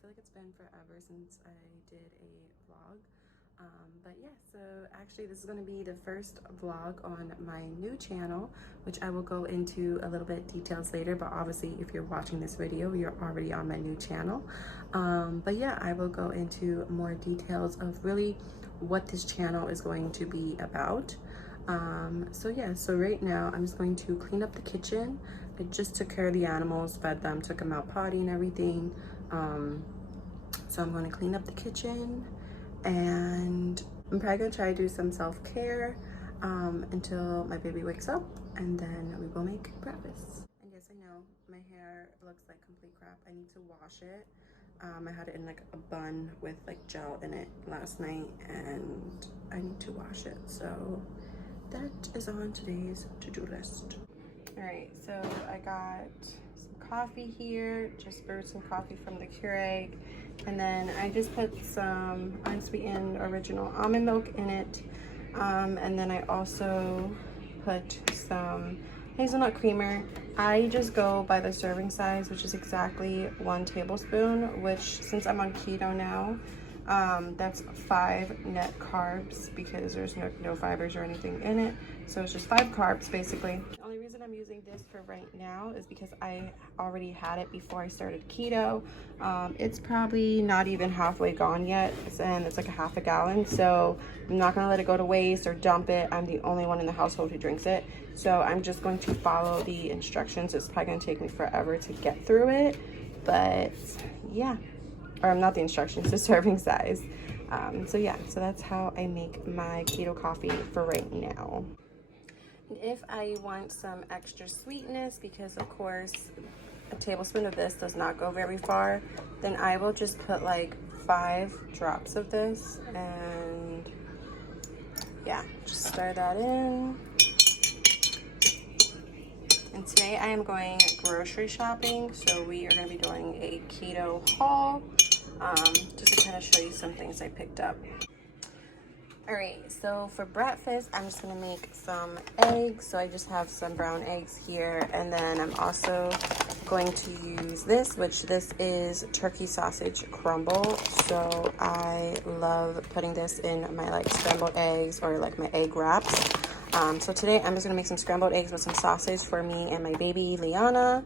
feel like it's been forever since I did a vlog. But yeah, so actually this is going to be the first vlog on my new channel, which I will go into a little bit details later, but obviously if you're watching this video, you're already on my new channel. But yeah, I will go into more details of really what this channel is going to be about. So yeah, so right now I'm just going to clean up the kitchen. I just took care of the animals, fed them, took them out potty and everything. So I'm going to clean up the kitchen, and I'm probably going to try to do some self-care until my baby wakes up, and then we will make breakfast. And yes, I know my hair looks like complete crap. I need to wash it. I had it in like a bun with like gel in it last night, and I need to wash it. So that is on today's to-do list. All right, so I got some coffee here, just brewed some coffee from the Keurig, and then I just put some unsweetened original almond milk in it, and then I also put some hazelnut creamer. I just go by the serving size, which is exactly 1 tablespoon, which since I'm on keto now, that's 5 net carbs because there's no fibers or anything in it. So it's just 5 carbs basically. The only reason I'm using this for right now is because I already had it before I started keto. It's probably not even halfway gone yet, and it's like a half a gallon. So I'm not gonna let it go to waste or dump it. I'm the only one in the household who drinks it. So I'm just going to follow the instructions. It's probably gonna take me forever to get through it, but yeah. Or not the instructions, the serving size. So yeah, so that's how I make my keto coffee for right now. And if I want some extra sweetness, because of course a tablespoon of this does not go very far, then I will just put like 5 drops of this, and yeah, just stir that in. And today I am going grocery shopping, so we are going to be doing a keto haul, just to kind of show you some things I picked up. Alright, so for breakfast I'm just going to make some eggs. So I just have some brown eggs here, and then I'm also going to use this, which this is turkey sausage crumble. So I love putting this in my like scrambled eggs or like my egg wraps. So today I'm just gonna make some scrambled eggs with some sausage for me and my baby Liana.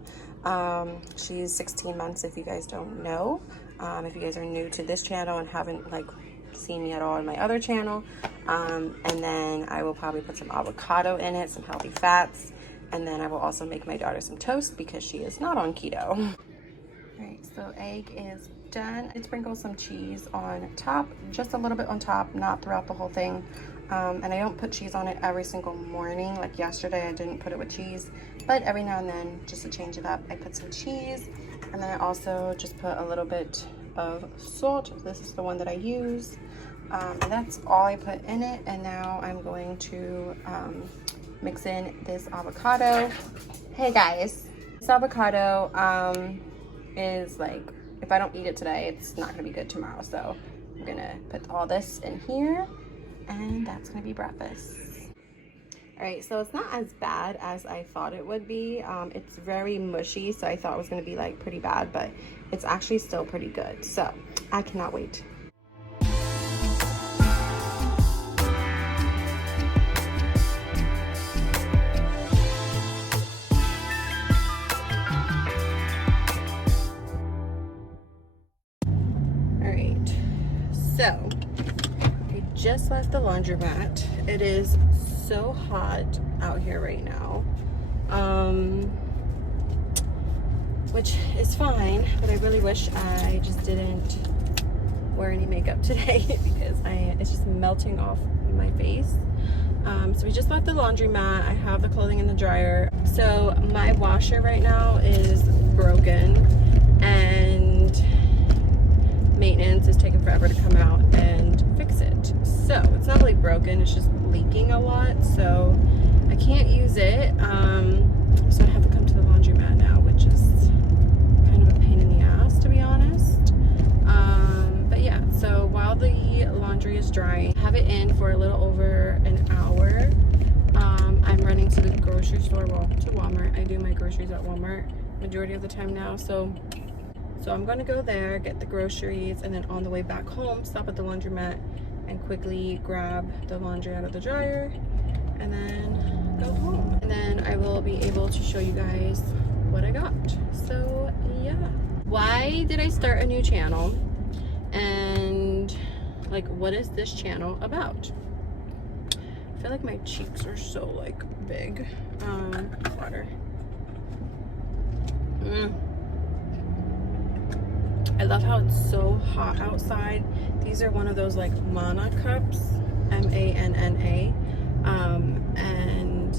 She's 16 months if you guys don't know. If you guys are new to this channel and haven't like seen me at all in my other channel. And then I will probably put some avocado in it, some healthy fats. And then I will also make my daughter some toast because she is not on keto. All right, so egg is done. I sprinkle some cheese on top, just a little bit on top, not throughout the whole thing. And I don't put cheese on it every single morning. Like yesterday, I didn't put it with cheese, but every now and then, just to change it up, I put some cheese. And then I also just put a little bit of salt. This is the one that I use. And that's all I put in it. And now I'm going to mix in this avocado. Hey guys, this avocado is like, if I don't eat it today, it's not gonna be good tomorrow. So I'm gonna put all this in here, and that's gonna be breakfast. All right, so it's not as bad as I thought it would be. It's very mushy, so I thought it was gonna be like pretty bad, but it's actually still pretty good. So I cannot wait. All right, so I just left the laundromat. It is so hot out here right now, which is fine, but I really wish I just didn't wear any makeup today because it's just melting off my face. So we just left the laundromat. I have the clothing in the dryer. So my washer right now is broken, and maintenance is taking forever to come out and fix it. So it's not really broken, it's just leaking a lot, so I can't use it. So I have to come to the laundromat now, which is kind of a pain in the ass, to be honest. But yeah, so while the laundry is drying, I have it in for a little over an hour. I'm running to the grocery store, well, to Walmart. I do my groceries at Walmart majority of the time now, so So I'm gonna go there, get the groceries, and then on the way back home, stop at the laundromat and quickly grab the laundry out of the dryer and then go home. And then I will be able to show you guys what I got. So yeah. Why did I start a new channel? And like, what is this channel about? I feel like my cheeks are so like big. Water. I love how it's so hot outside. These are one of those like Mana cups, M-A-N-N-A, and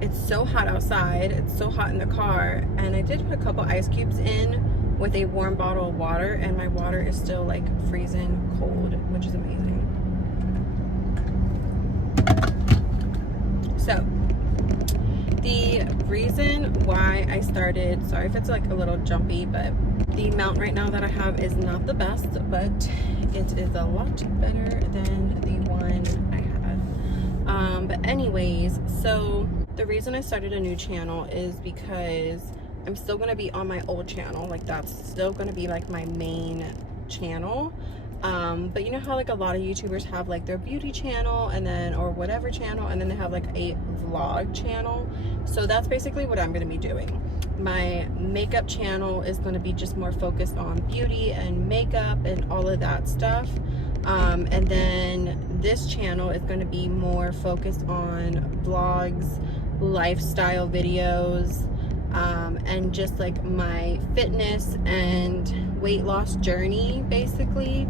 it's so hot outside. It's so hot in the car, and I did put a couple ice cubes in with a warm bottle of water, and my water is still like freezing cold, which is amazing. So the reason why I started, sorry if it's like a little jumpy, but the mount right now that I have is not the best, but it is a lot better than the one I had. But anyways, so the reason I started a new channel is because I'm still gonna be on my old channel. Like, that's still gonna be like my main channel. But you know how like a lot of YouTubers have like their beauty channel and then, or whatever channel, and then they have like a vlog channel. So that's basically what I'm gonna be doing. My makeup channel is going to be just more focused on beauty and makeup and all of that stuff. And then this channel is going to be more focused on vlogs, lifestyle videos, and just like my fitness and weight loss journey, basically.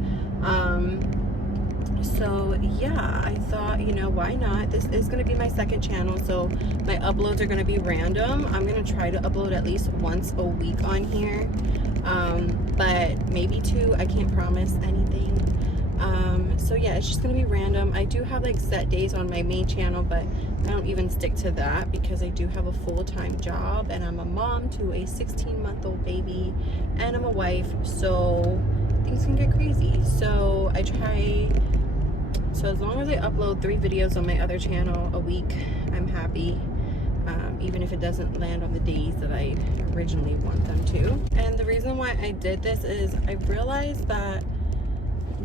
So yeah, I thought, you know, why not? This is going to be my second channel, so my uploads are going to be random. I'm going to try to upload at least once a week on here, but maybe two. I can't promise anything. So yeah, it's just going to be random. I do have like set days on my main channel, but I don't even stick to that because I do have a full-time job, and I'm a mom to a 16-month-old baby, and I'm a wife, so things can get crazy. So I try. So as long as I upload 3 videos on my other channel a week, I'm happy, even if it doesn't land on the days that I originally want them to. And the reason why I did this is I realized that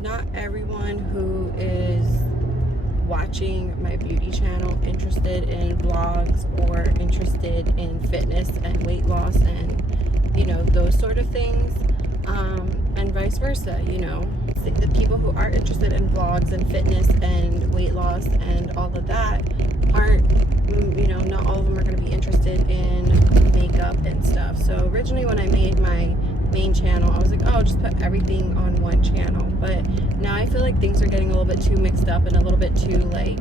not everyone who is watching my beauty channel interested in vlogs or interested in fitness and weight loss and, you know, those sort of things, and vice versa. You know, the people who are interested in vlogs and fitness and weight loss and all of that aren't, you know, not all of them are going to be interested in makeup and stuff. So originally when I made my main channel, I was like, oh, I'll just put everything on one channel. But now I feel like things are getting a little bit too mixed up and a little bit too like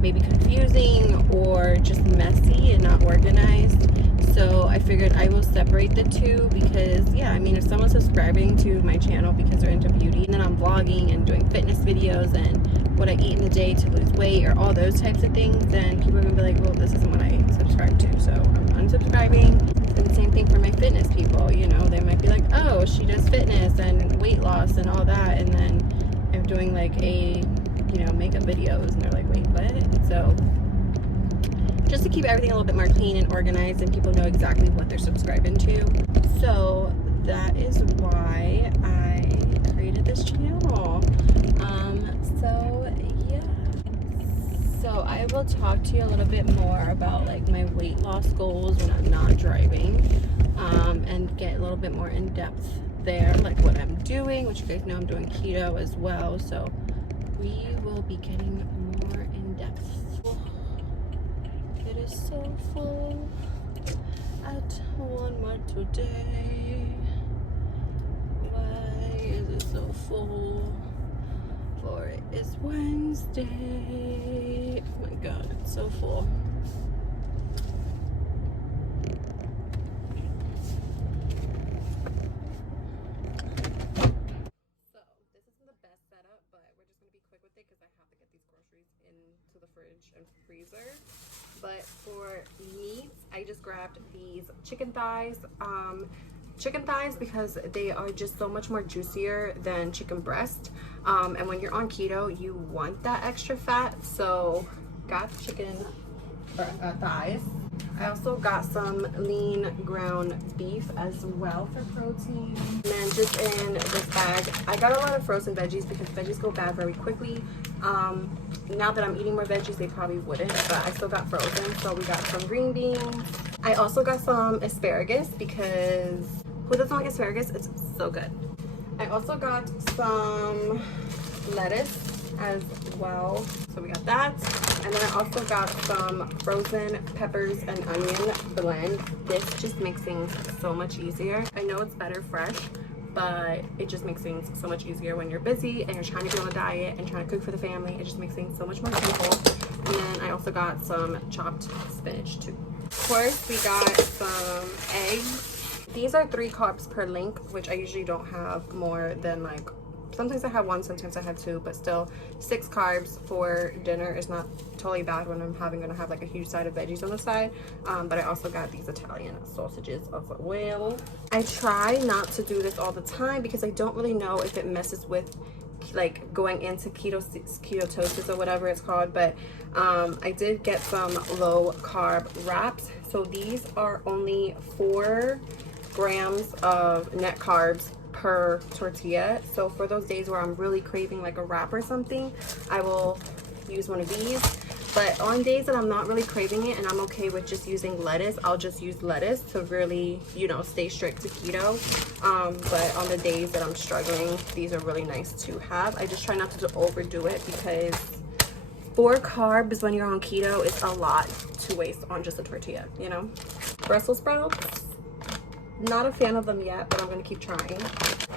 maybe confusing or just messy and not organized. So I figured I will separate the two because, yeah, I mean, if someone's subscribing to my channel because they're into beauty, and then I'm vlogging and doing fitness videos and what I eat in the day to lose weight or all those types of things, then people are going to be like, well, this isn't what I subscribe to, so I'm unsubscribing. And the same thing for my fitness people, you know, they might be like, oh, she does fitness and weight loss and all that, and then I'm doing like a, you know, makeup videos, and they're like, wait, what? So just to keep everything a little bit more clean and organized and people know exactly what they're subscribing to. So that is why I created this channel. So yeah. So I will talk to you a little bit more about like my weight loss goals when I'm not driving, and get a little bit more in depth there, like what I'm doing, which you guys know I'm doing keto as well. So we will be getting more in depth. It is so full at Walmart today. Why is it so full? For it is Wednesday. Oh my god, it's so full. So this isn't the best setup, but we're just gonna be quick with it because I have to get these groceries into the fridge and freezer. But for meats, I just grabbed these chicken thighs. Chicken thighs because they are just so much more juicier than chicken breast. And when you're on keto, you want that extra fat. So got chicken thighs. I also got some lean ground beef as well for protein. And then just in this bag, I got a lot of frozen veggies because veggies go bad very quickly. Now that I'm eating more veggies, they probably wouldn't, but I still got frozen. So we got some green beans. I also got some asparagus because who doesn't like asparagus? It's so good. I also got some lettuce as well, so we got that. And then I also got some frozen peppers and onion blend. This just makes things so much easier. I know it's better fresh, but it just makes things so much easier when you're busy and you're trying to be on a diet and trying to cook for the family. It just makes things so much more simple. And then I also got some chopped spinach too. Of course, we got some eggs. These are 3 carbs per link, which I usually don't have more than like, sometimes I have 1, sometimes I have 2, but still 6 carbs for dinner is not totally bad when I'm gonna have like a huge side of veggies on the side. But I also got these Italian sausages as well. I try not to do this all the time because I don't really know if it messes with like going into ketosis or whatever it's called, but I did get some low carb wraps. So these are only 4 grams of net carbs per tortilla. So for those days where I'm really craving like a wrap or something, I will use one of these. But on days that I'm not really craving it and I'm okay with just using lettuce, I'll just use lettuce to really, you know, stay strict to keto. But on the days that I'm struggling, these are really nice to have. I just try not to overdo it because 4 carbs when you're on keto is a lot to waste on just a tortilla, you know. Brussels sprouts, not a fan of them yet, but I'm gonna keep trying.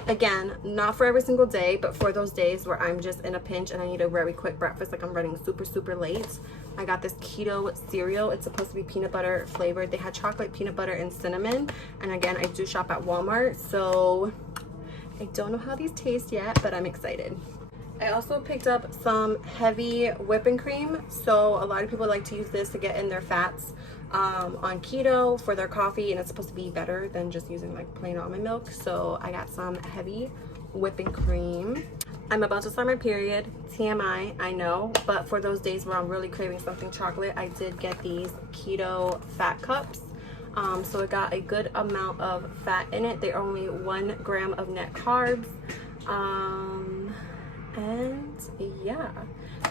Again, not for every single day, but for those days where I'm just in a pinch and I need a very quick breakfast, like I'm running super late, I got this keto cereal. It's supposed to be peanut butter flavored. They had chocolate, peanut butter, and cinnamon. And again, I do shop at Walmart, so I don't know how these taste yet, but I'm excited. I also picked up some heavy whipping cream. So a lot of people like to use this to get in their fats on keto for their coffee, and it's supposed to be better than just using like plain almond milk. So I got some heavy whipping cream. I'm about to start my period, TMI, I know, but for those days where I'm really craving something chocolate, I did get these keto fat cups. So it got a good amount of fat in it. They're only 1 gram of net carbs. And yeah,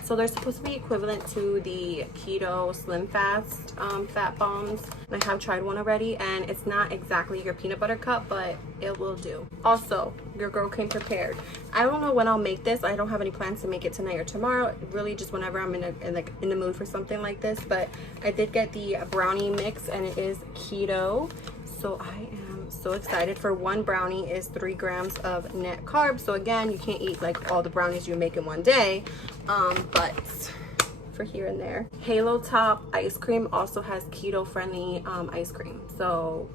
so they're supposed to be equivalent to the keto slim fast fat bombs. I have tried one already, and it's not exactly your peanut butter cup, but it will do. Also, your girl came prepared. I don't know when I'll make this. I don't have any plans to make it tonight or tomorrow, really just whenever I'm in the mood for something like this. But I did get the brownie mix, and it is keto, so I am so excited. For 1 brownie is 3 grams of net carbs. So again, you can't eat like all the brownies you make in one day, but for here and there. Halo Top ice cream also has keto friendly ice cream. So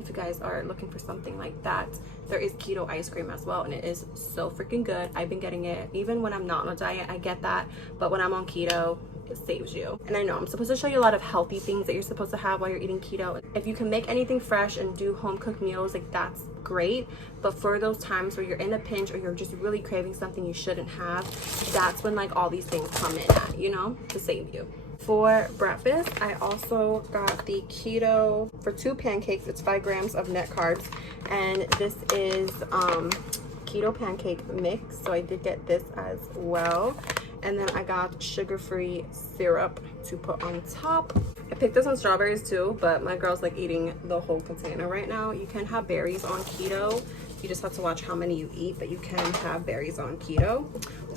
if you guys are looking for something like that, there is keto ice cream as well, and it is so freaking good. I've been getting it even when I'm not on a diet. I get that, but when I'm on keto, it saves you. And I know I'm supposed to show you a lot of healthy things that you're supposed to have while you're eating keto. If you can make anything fresh and do home cooked meals, like that's great. But for those times where you're in a pinch or you're just really craving something you shouldn't have, that's when like all these things come in at, you know, to save you. For breakfast, I also got the keto for 2 pancakes. It's 5 grams of net carbs, and this is keto pancake mix. So I did get this as well. And then I got sugar-free syrup to put on top. I picked up some strawberries too, but my girl's like eating the whole container right now. You can have berries on keto. You just have to watch how many you eat, but you can have berries on keto.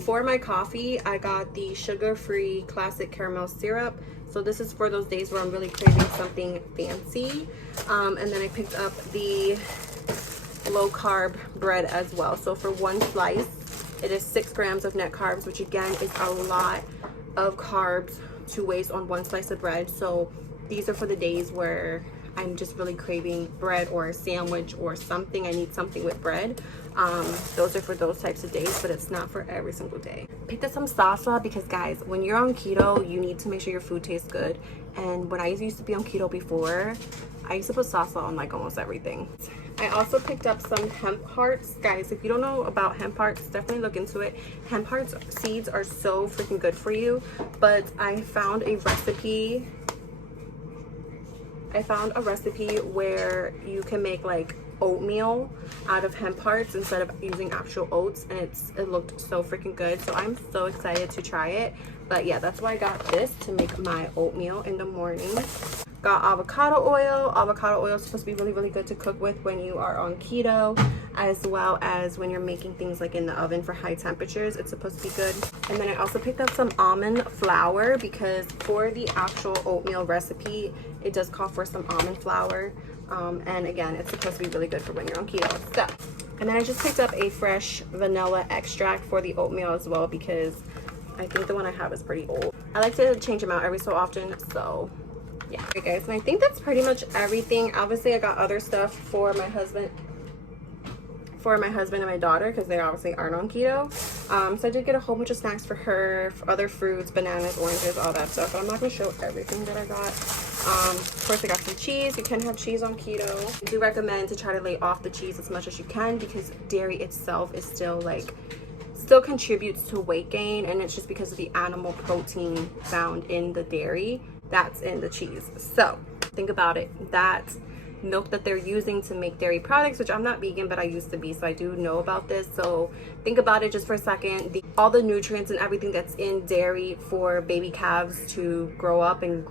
For my coffee, I got the sugar-free classic caramel syrup. So this is for those days where I'm really craving something fancy. And then I picked up the low-carb bread as well. So for 1 slice, it is 6 grams of net carbs, which again is a lot of carbs to waste on 1 slice of bread. So these are for the days where I'm just really craving bread or a sandwich or something. I need something with bread. Those are for those types of days, but it's not for every single day. Picked up some salsa because guys, when you're on keto, you need to make sure your food tastes good. And when I used to be on keto before, I used to put salsa on like almost everything. I also picked up some hemp hearts. Guys, if you don't know about hemp hearts, definitely look into it. Hemp hearts seeds are so freaking good for you, but I found a recipe I found a recipe where you can make like oatmeal out of hemp parts instead of using actual oats, and it looked so freaking good. So I'm so excited to try it. But yeah, that's why I got this, to make my oatmeal in the morning. Got avocado oil. Avocado oil is supposed to be really, really good to cook with when you are on keto, as well as when you're making things like in the oven for high temperatures. It's supposed to be good. And then I also picked up some almond flour, because for the actual oatmeal recipe, it does call for some almond flour. And again, it's supposed to be really good for when you're on keto. So, and then I just picked up a fresh vanilla extract for the oatmeal as well, because I think the one I have is pretty old. I like to change them out every so often, so yeah. Okay guys, and I think that's pretty much everything. Obviously I got other stuff for my husband and my daughter, because they obviously aren't on keto. So I did get a whole bunch of snacks for her, for other fruits, bananas, oranges, all that stuff, but I'm not going to show everything that I got. Of course I got some cheese. You can have cheese on keto. I do recommend to try to lay off the cheese as much as you can, because dairy itself is still contributes to weight gain, and it's just because of the animal protein found in the dairy that's in the cheese. So think about it, that milk that they're using to make dairy products, which I'm not vegan, but I used to be, so I do know about this. So think about it just for a second. All the nutrients and everything that's in dairy for baby calves to grow up and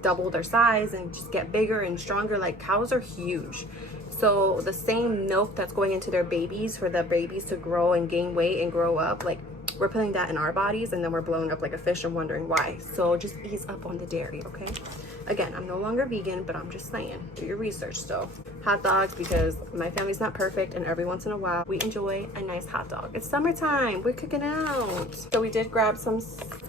double their size and just get bigger and stronger. Like, cows are huge, so the same milk that's going into their babies for the babies to grow and gain weight and grow up, like, we're putting that in our bodies, and then we're blowing up like a fish and wondering why. So just ease up on the dairy, okay? Again, I'm no longer vegan, but I'm just saying, do your research still. Hot dogs, because my family's not perfect, and every once in a while we enjoy a nice hot dog. It's summertime, we're cooking out. So we did grab some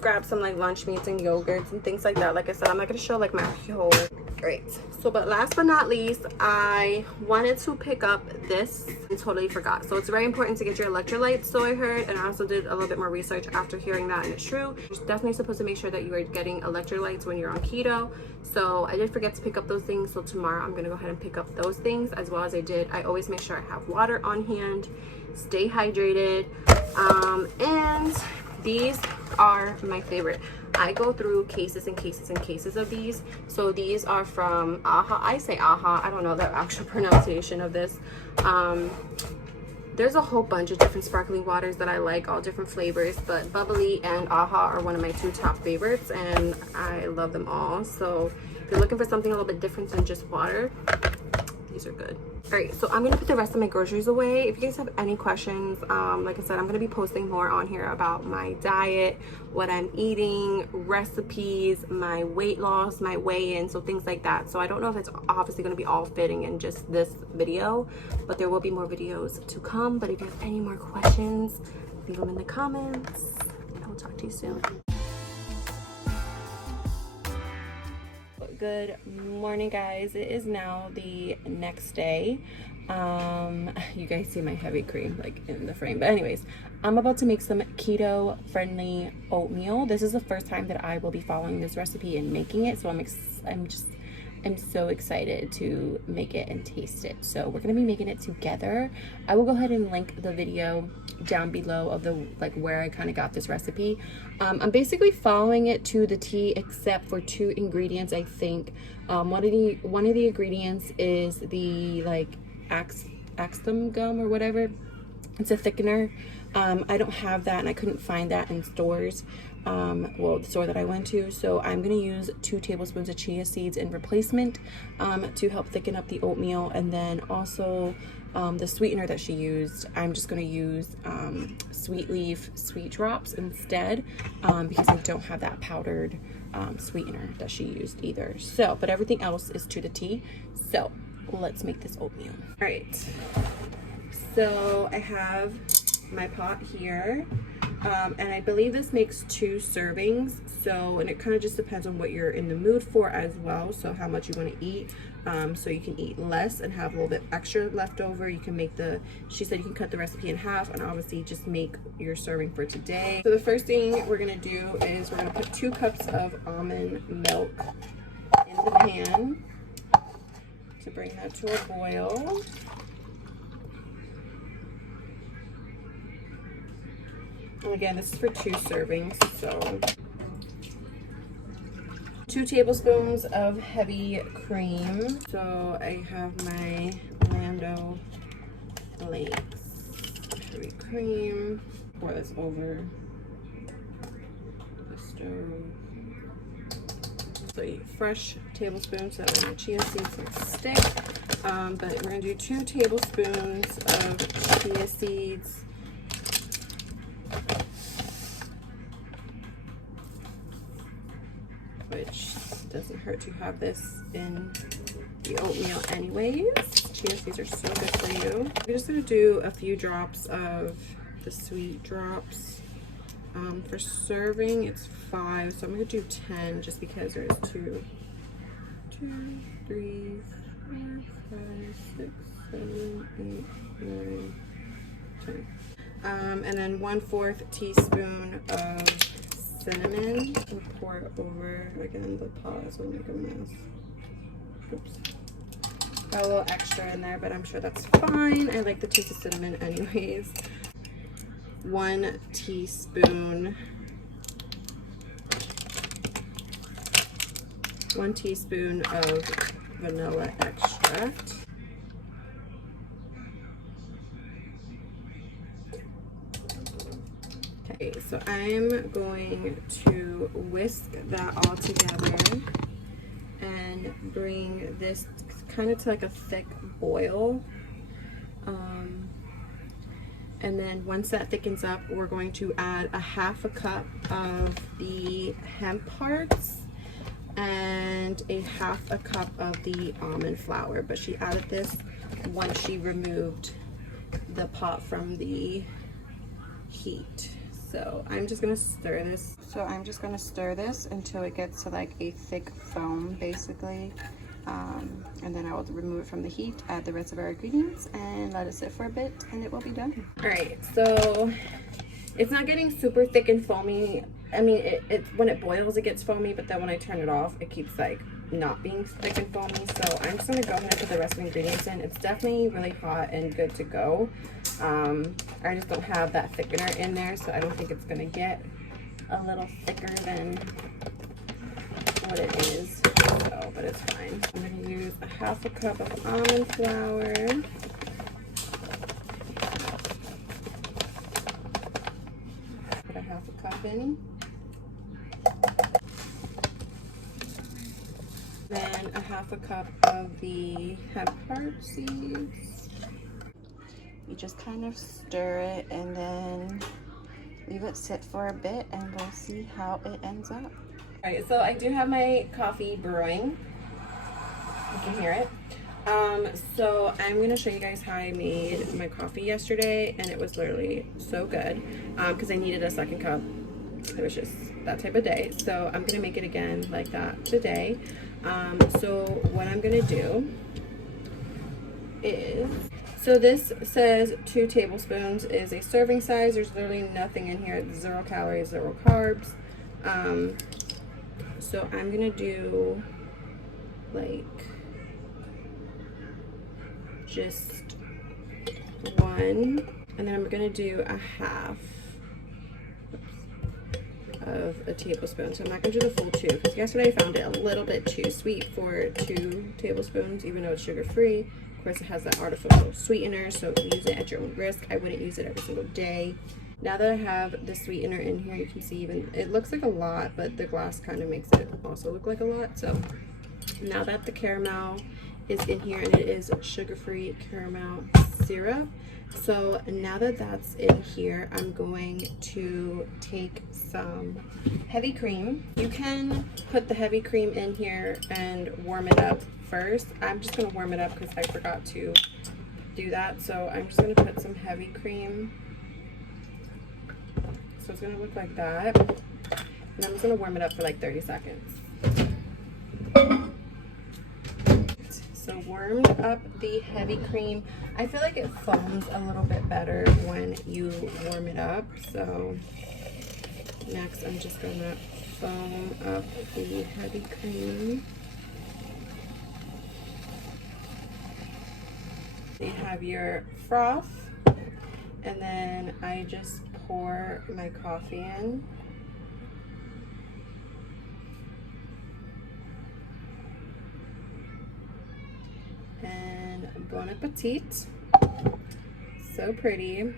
like lunch meats and yogurts and things like that. Like I said, I'm not gonna show like my whole. Great. So, but last but not least, I wanted to pick up this and totally forgot. So it's very important to get your electrolytes, so I heard, and I also did a little bit more research after hearing that, and it's true. You're definitely supposed to make sure that you are getting electrolytes when you're on keto. So I did forget to pick up those things, so tomorrow I'm gonna go ahead and pick up those things, as well as I always make sure I have water on hand, stay hydrated, and these are my favorite. I go through cases and cases and cases of these. So these are from AHA. I say AHA, I don't know the actual pronunciation of this. There's a whole bunch of different sparkling waters that I like, all different flavors, but Bubbly and AHA are one of my two top favorites, and I love them all. So if you're looking for something a little bit different than just water, these are good. All right, so I'm gonna put the rest of my groceries away. If you guys have any questions, like I said, I'm gonna be posting more on here about my diet, what I'm eating, recipes, my weight loss, my weigh-in, so things like that. So I don't know if it's obviously gonna be all fitting in just this video, but there will be more videos to come. But if you have any more questions, leave them in the comments. I will talk to you soon. Good morning, guys. It is now the next day. You guys see my heavy cream like in the frame, but anyways, I'm about to make some keto friendly oatmeal. This is the first time that I will be following this recipe and making it, so I'm so excited to make it and taste it. So we're gonna be making it together. I will go ahead and link the video down below of the where I kind of got this recipe. I'm basically following it to the T, except for two ingredients. I think one of the ingredients is the axum gum or whatever. It's a thickener. I don't have that, and I couldn't find that in stores. Well, the store that I went to. So I'm gonna use 2 tablespoons of chia seeds in replacement to help thicken up the oatmeal. And then also the sweetener that she used, I'm just gonna use sweet leaf sweet drops instead, because I don't have that powdered sweetener that she used either. So, but everything else is to the T. So let's make this oatmeal. All right, so I have my pot here, and I believe this makes 2 servings. So, and it kind of just depends on what you're in the mood for as well, so how much you want to eat. So you can eat less and have a little bit extra left over. You can make she said you can cut the recipe in half and obviously just make your serving for today. So the first thing we're gonna do is we're gonna put 2 cups of almond milk in the pan to bring that to a boil. And again, this is for 2 servings, so 2 tablespoons of heavy cream. So I have my Lando Lakes heavy cream. Pour this over the stove. So a fresh tablespoon so that my chia seeds don't stick. But we're gonna do 2 tablespoons of chia seeds. Which doesn't hurt to have this in the oatmeal anyways. Chia seeds are so good for you. We're just gonna do a few drops of the sweet drops. For serving, it's 5, so I'm gonna do 10 just because there's 2, 3, 4, 5, 6, 7, 8, 9, 10. And then 1/4 teaspoon of cinnamon. We'll pour it over again. The pause will make a mess. Oops. Got a little extra in there, but I'm sure that's fine. I like the taste of cinnamon anyways. 1 teaspoon of vanilla extract. Okay, so I'm going to whisk that all together and bring this kind of to like a thick boil. And then once that thickens up, we're going to add a 1/2 cup of the hemp hearts and a 1/2 cup of the almond flour. But she added this once she removed the pot from the heat. So I'm just gonna stir this. Until it gets to like a thick foam, basically. And then I will remove it from the heat, add the rest of our ingredients, and let it sit for a bit, and it will be done. All right, so it's not getting super thick and foamy. I mean, it when it boils, it gets foamy, but then when I turn it off, it keeps like not being thick and foamy. So I'm just gonna go ahead and put the rest of the ingredients in. It's definitely really hot and good to go. I just don't have that thickener in there, so I don't think it's gonna get a little thicker than what it is, so, but it's fine. I'm going to use a 1/2 cup of almond flour. Put a 1/2 cup in. Then a 1/2 cup of the hemp heart seeds. You just kind of stir it and then leave it sit for a bit, and we'll see how it ends up. All right, so I do have my coffee brewing. You can hear it. So I'm gonna show you guys how I made my coffee yesterday, and it was literally so good because I needed a 2nd cup. It was just that type of day. So I'm gonna make it again like that today. So what I'm gonna do is, so this says 2 tablespoons is a serving size. There's literally nothing in here. 0 calories, 0 carbs. So I'm gonna do like just 1, and then I'm gonna do a 1/2 of a tablespoon. So I'm not gonna do the full 2 because yesterday I found it a little bit too sweet for 2 tablespoons, even though it's sugar-free. Of course, it has that artificial sweetener, so use it at your own risk. I wouldn't use it every single day. Now that I have the sweetener in here, you can see even it looks like a lot, but the glass kind of makes it also look like a lot. So now that the caramel is in here, and it is sugar-free caramel syrup, so now that that's in here, I'm going to take some heavy cream. You can put the heavy cream in here and warm it up first. I'm just going to warm it up because I forgot to do that. So I'm just going to put some heavy cream. So it's going to look like that. And I'm just going to warm it up for like 30 seconds. So warmed up the heavy cream. I feel like it foams a little bit better when you warm it up. So next I'm just going to foam up the heavy cream. You have your froth, and then I just pour my coffee in. Bon appetit. So pretty.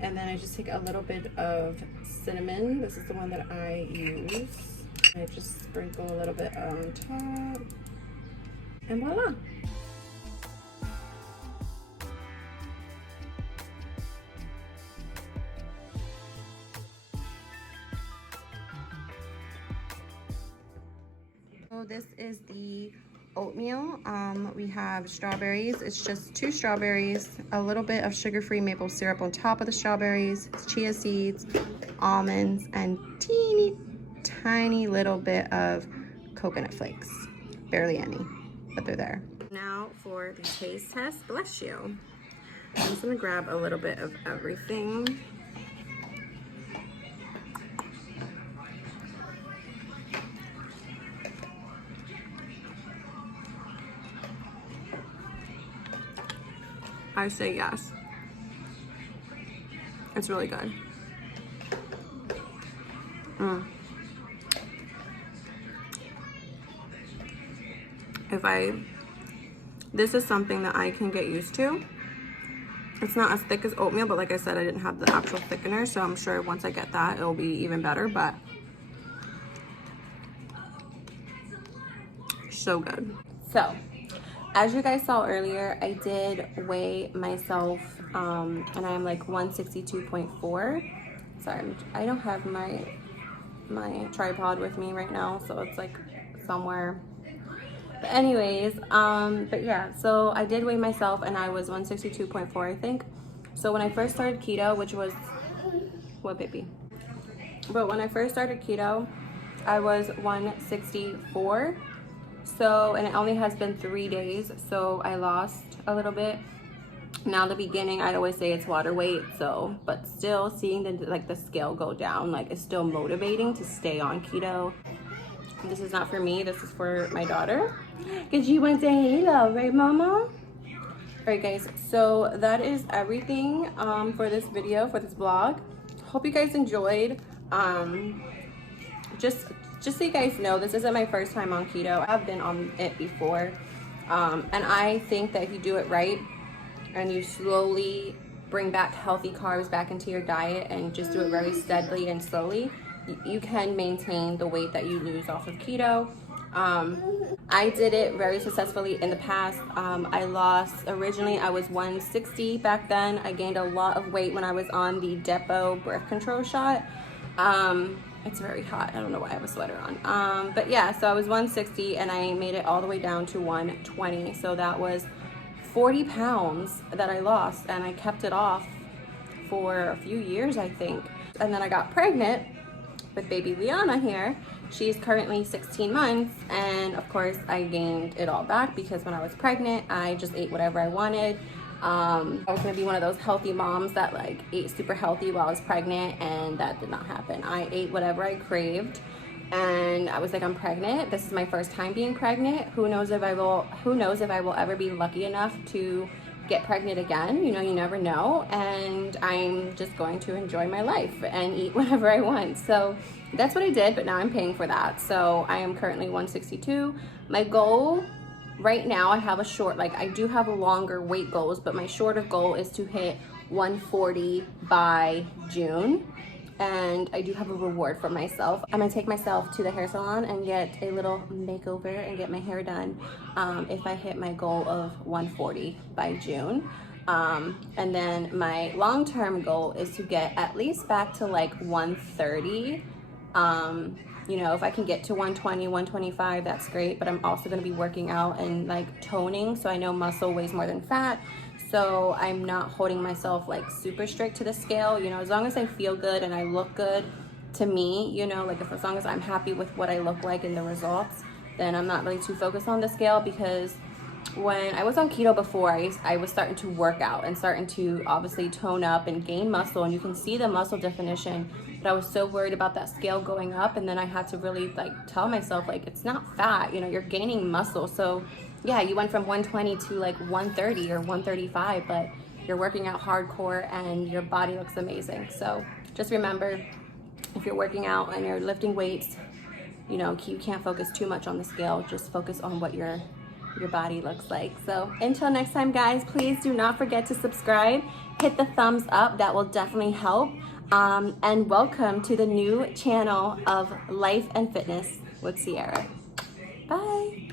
And then I just take a little bit of cinnamon. This is the one that I use. I just sprinkle a little bit on top. And voila. So this is the oatmeal. We have strawberries. It's just 2 strawberries, a little bit of sugar-free maple syrup on top of the strawberries, chia seeds, almonds, and teeny tiny little bit of coconut flakes. Barely any, but they're there. Now for the taste test. Bless you. I'm just gonna grab a little bit of everything. I say yes. It's really good. This is something that I can get used to. It's not as thick as oatmeal, but like I said, I didn't have the actual thickener, so I'm sure once I get that, it'll be even better, but so good. So, as you guys saw earlier, I did weigh myself, and I'm like 162.4. Sorry, I don't have my tripod with me right now, so it's like somewhere. But anyways, but yeah, so I did weigh myself and I was 162.4, I think. So when I first started keto, which was, what baby? But when I first started keto, I was 164. So, and it only has been 3 days, so I lost a little bit. Now the beginning, I'd always say it's water weight, so, but still seeing the scale go down, like it's still motivating to stay on keto. This is not for me, this is for my daughter, because she went to Halo, right mama? Alright guys, so that is everything for this video, for this vlog. Hope you guys enjoyed. Just so you guys know, this isn't my first time on keto. I've been on it before, and I think that if you do it right and you slowly bring back healthy carbs back into your diet and just do it very steadily and slowly, you can maintain the weight that you lose off of keto. I did it very successfully in the past. Originally I was 160 back then. I gained a lot of weight when I was on the Depot birth control shot. It's very hot. I don't know why I have a sweater on. But yeah, so I was 160 and I made it all the way down to 120. So that was 40 pounds that I lost, and I kept it off for a few years, I think. And then I got pregnant with baby Liana here. She's currently 16 months, and of course I gained it all back because when I was pregnant, I just ate whatever I wanted. I was gonna be one of those healthy moms that like ate super healthy while I was pregnant, and that did not happen. I ate whatever I craved, and I was like, I'm pregnant. This is my first time being pregnant. Who knows if I will ever be lucky enough to get pregnant again. You know, you never know. And I'm just going to enjoy my life and eat whatever I want. So that's what I did, but now I'm paying for that. So I am currently 162. My goal right now, I have I do have a longer weight goals, but my shorter goal is to hit 140 by June. And I do have a reward for myself. I'm gonna take myself to the hair salon and get a little makeover and get my hair done if I hit my goal of 140 by June. And then my long-term goal is to get at least back to like 130. You know, if I can get to 120, 125, that's great, but I'm also gonna be working out and like toning, so I know muscle weighs more than fat. So I'm not holding myself like super strict to the scale. You know, as long as I feel good and I look good to me, you know, like as long as I'm happy with what I look like and the results, then I'm not really too focused on the scale. Because when I was on keto before, I was starting to work out and starting to obviously tone up and gain muscle, and you can see the muscle definition, but I was so worried about that scale going up, and then I had to really like tell myself like, it's not fat, you know, you're gaining muscle. So yeah, you went from 120 to like 130 or 135, but you're working out hardcore and your body looks amazing. So just remember, if you're working out and you're lifting weights, you know, you can't focus too much on the scale. Just focus on what you're your body looks like. So until next time, guys, please do not forget to subscribe, hit the thumbs up, that will definitely help. And welcome to the new channel of Life and Fitness with Sierra. Bye.